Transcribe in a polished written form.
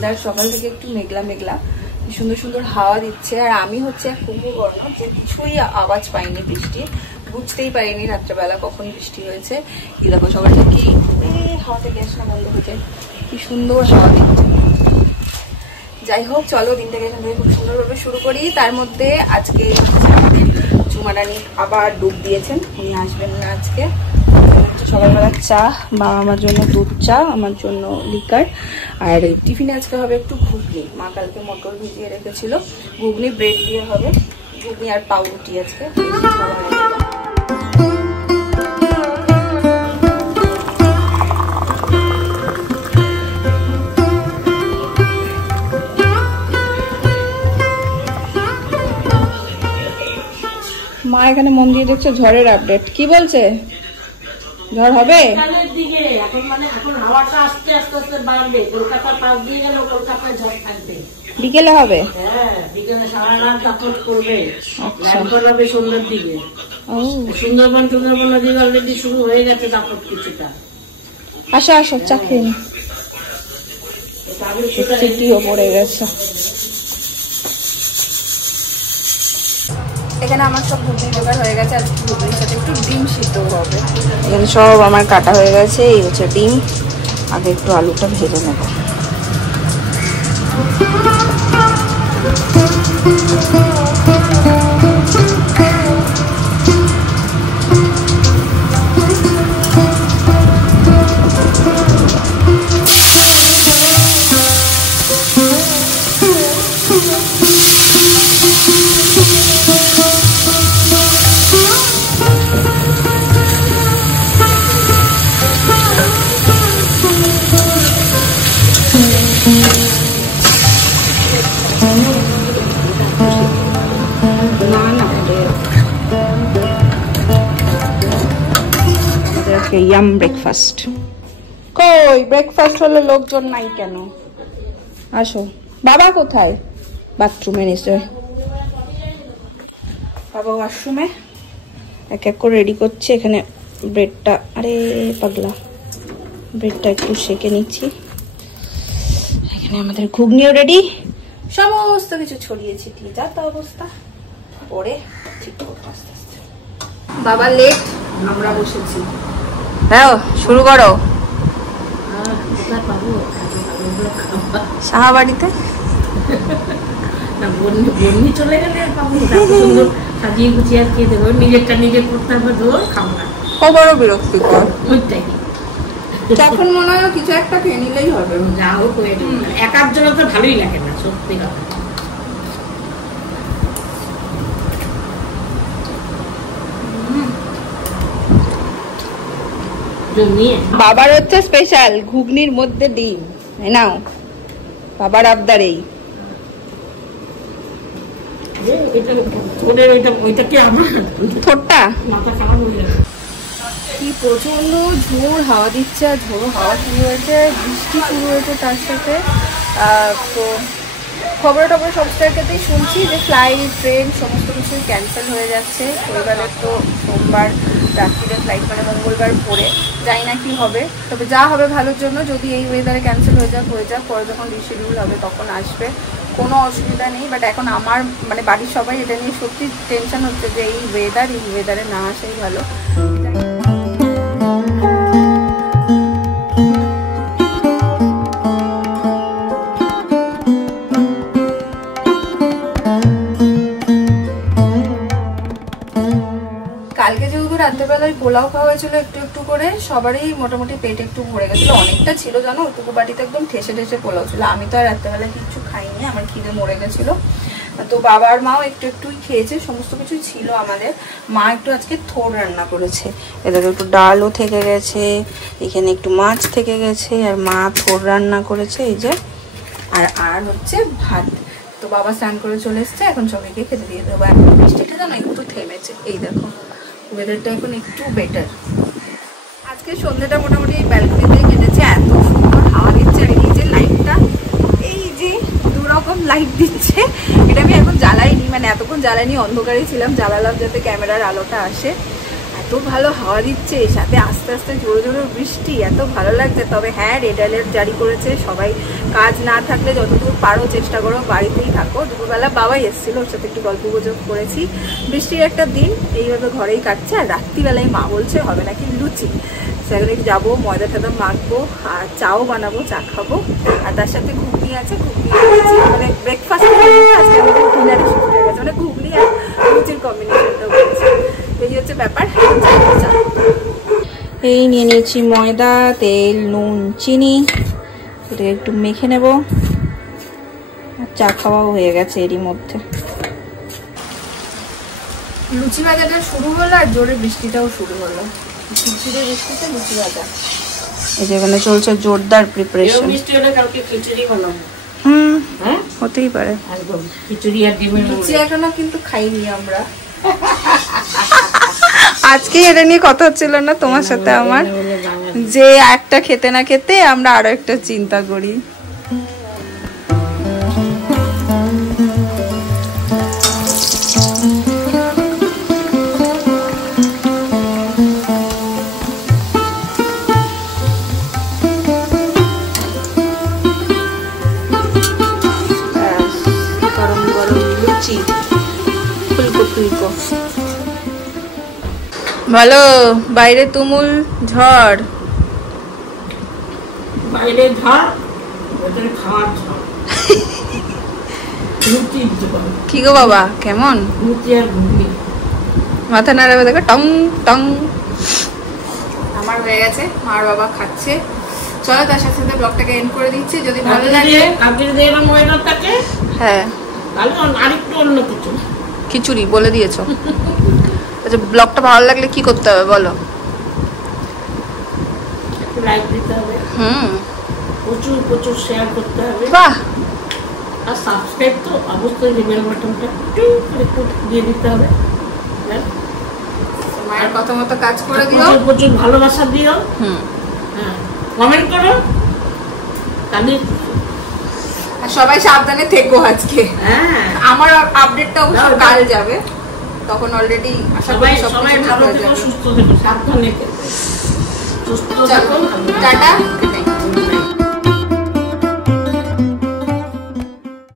Weather সকাল থেকে একটু মেঘলা মেঘলা, সুন্দর সুন্দর হাওয়া দিচ্ছে। আর আমি হচ্ছে এক কুম্ভকর্ণ, যে কিছুই আওয়াজ পাইনি বৃষ্টি, বুঝতেই পারিনি রাত্রেবেলা কখন বৃষ্টি হয়েছে। এই দেখো সকাল থেকে হাওয়াতে গ্যাস না বন্ধ হয়েছে, কি সুন্দর হাওয়া দিচ্ছে। যাই হোক, চলো দিনটাকে এখান থেকে খুব সুন্দরভাবে শুরু করি। তার মধ্যে আজকে আমাদের চুমারানি আবার ডুব দিয়েছেন, উনি আসবেন না আজকে। সকালবেলা চা, বাবা আমার জন্য দুধ চা, আমার জন্য লিকার। আর টিফিনে আজকে হবে একটু ঘুগনি, মা কালকে মটর ভিজিয়ে রেখেছিল, ঘুগনি ব্রেড দিয়ে হবে, ঘুগনি আর পাউরুটি আজকে। মা এখানে মন দিয়ে দেখছে ঝড়ের আপডেট, কি বলছে? ঝড় হবে বিকেলে হবে, সন্ধ্যার দিকে। সুন্দরবন নদী অলরেডি শুরু হয়ে গেছে দাপট কিছুটা। আসো আসো, চা খেয়ে নি, চিঠিও পড়ে গেছে। এখানে আমার সব ঘুগনি জোগাড় হয়ে গেছে, আজকে ঘুগনির সাথে একটু ডিম সিদ্ধ হবে। এখানে সব আমার কাটা হয়ে গেছে, এই হচ্ছে ডিম। আগে একটু আলুটা ভেজে নেব। Yam breakfast. কই ব্রেকফাস্ট হলে লোকজন নাই কেন? আসো। বাবা কোথায়? বাথরুমে নিশ্চয়। বাবা ওয়াশরুমে এক এক করে রেডি করছে। এখানে ব্রেডটা, আরে পাগলা, ব্রেডটা একটু সেকে নিচ্ছি। এখানে আমাদের ঘুগনিও রেডি, সমস্ত কিছু ছড়িয়ে ছিটিয়ে যা তা অবস্থা, পরে ঠিক করবো আস্তে আস্তে। বাবা লেট, আমরা বসেছি। হ্যাঁ শুরু করো। সাহাবাড়িতে চলে গেলে সাজিয়ে গুছিয়ে খেয়ে দেবো, নিজেরটা নিজে করতে হবে, খাবো না। বড় বিরক্তিকর ওইটাই। তখন মনে হয় কিছু একটা খেয়ে নিলেই হবে, যা হোক একার জন্য তো ভালোই লাগে না, সত্যি কথা। বাবার হচ্ছে স্পেশাল ঘুগনির মধ্যে ডিম, নাও বাবার আবদারেই। কি প্রচন্ড ঝোড় হাওয়া দিচ্ছে, আর ঝোড়ো হাওয়া শুরু হয়েছে, বৃষ্টি শুরু হয়েছে তার সাথে। তো খবরে টবরে সব জায়গাতেই শুনছি যে ফ্লাইট ট্রেন সমস্ত কিছুই ক্যান্সেল হয়ে যাচ্ছে। এবারে তো সোমবার রাত্রিরে ফ্লাইট, মানে মঙ্গলবার পরে, জানি না কি হবে। তবে যা হবে ভালোর জন্য, যদি এই ওয়েদারে ক্যান্সেল হয়ে যাক, পরে যখন রিশিডিউল হবে তখন আসবে, কোনো অসুবিধা নেই। বাট এখন আমার মানে বাড়ির সবাই এটা নিয়ে সত্যি টেনশন হচ্ছে যে এই ওয়েদারে না আসাই ভালো। কালকে যেহেতু রাত্রেবেলায় পোলাও খাওয়া হয়েছিল একটু একটু করে, সবারই মোটামুটি পেট একটু ভরে গেছিলো, অনেকটা ছিল জানো, ওটুকু বাটিতে একদম ঠেসে ঠেসে পোলাও ছিল। আমি তো আর রাত্রেবেলায় কিছু খাইনি, আমার খিদে মরে গেছিলো। তো বাবার মাও একটু একটুই খেয়েছে, সমস্ত কিছুই ছিল আমাদের। মা একটু আজকে থোড় রান্না করেছে, এদিকে একটু ডালও থেকে গেছে, এখানে একটু মাছ থেকে গেছে, আর মা থোড় রান্না করেছে এই যে, আর হচ্ছে ভাত। তো বাবা স্নান করে চলে এসছে, এখন সবাইকে খেতে দিয়ে দেবো। এখন বৃষ্টিটা জানো একটু থেমেছে, এই দেখো ওয়েদারটা এখন একটু বেটার। আজকে সন্ধ্যাটা মোটামুটি এই ব্যালকনিতেই কেটেছে, এত সুন্দর হাওয়া দিচ্ছে। আর এই যে লাইটটা, এই যে দুরকম লাইট দিচ্ছে, এটা আমি এখন জ্বালাইনি, মানে এতক্ষণ জ্বালাইনি, অন্ধকারেই ছিলাম, জ্বালালাম যাতে ক্যামেরার আলোটা আসে। আর এত ভালো হাওয়া দিচ্ছে, সাথে আস্তে আস্তে জোরে জোরে বৃষ্টি, এত ভালো লাগছে। তবে হ্যাঁ, রেড অ্যালার্ট জারি করেছে, সবাই কাজ না থাকলে যতদূর পারো চেষ্টা করো বাড়িতেই থাকো। দুপুরবেলা বাবাই এসেছিল, ওর সাথে একটু গল্প গুজব করেছি। বৃষ্টির একটা দিন এইভাবে ঘরেই কাটছে। আর রাত্রিবেলায় মা বলছে হবে নাকি লুচি, সেখানে যাবো, ময়দা টাদা মাখবো আর চাও বানাবো, চা খাবো। আর তার সাথে ঘুগনি আছে, ঘুগনি মানে ব্রেকফাস্ট আজকে আমাদের ডিনারে শিফট হয়ে গেছে, মানে ঘুগনি আর লুচির কম্বিনেশনটা হয়েছে। এই হচ্ছে ব্যাপার। এই নিয়ে নিয়েছি ময়দা, তেল, নুন, চিনি, এটাকে একটু মেখে নেব। চা খাওয়াও হয়ে গেছে এরই মধ্যে। লুচি ভাজাটা শুরু হলো আর জোরে বৃষ্টিটাও শুরু হলো। ঝিরঝিরে বৃষ্টিতে লুচি ভাজা, এই যে এখানে চলছে জোরদার প্রিপারেশন। হতেই পারে। লুচি এখনো কিন্তু খাইনি আমরা। আজকে এটা নিয়ে কথা হচ্ছিল না তোমার সাথে আমার, যে একটা খেতে না খেতে আমরা আরো একটা চিন্তা করি। গরম গরম লুচি, ফুলকো ফুলকো। ভালো, বাইরে তুমুল ঝড়। বাইরে ঝড়, ভেতরে খাওয়ার ঝড়। কি গো বাবা, কেমন? লুচি আর ঘুগনি। মাথা নাড়াবে দেখো, টং টং। আমার হয়ে গেছে, মার বাবা খাচ্ছে। চলো তার সাথে সাথে ব্লগটাকে এন্ড করে দিচ্ছি। যদি ভালো লাগে হ্যাঁ, তাহলে আরেকটু অন্য কিছু খিচুড়ি বলে দিয়েছো। আচ্ছা, ব্লগটা ভালো লাগলে কি করতে হবে বলো? একটু লাইক দিতে হবে, প্রচুর প্রচুর শেয়ার করতে হবে। বাহ, আর সাবস্ক্রাইব তো অবশ্যই, বেল বাটনটা একটু দিয়ে দিতে হবে। মায়ের কথা মতো কাজ করে দিও, প্রচুর ভালোবাসা দিও, হ্যাঁ কমেন্ট করো। তাহলে আর সবাই সাবধানে থেকো আজকে। হ্যাঁ, আমার আপডেটটা অবশ্য কাল যাবে, তখন অলরেডি সবাই সবাই ভালো থেকো, সুস্থ থেকো, সাবধানে থেকো, সুস্থ থাকো। টাটা।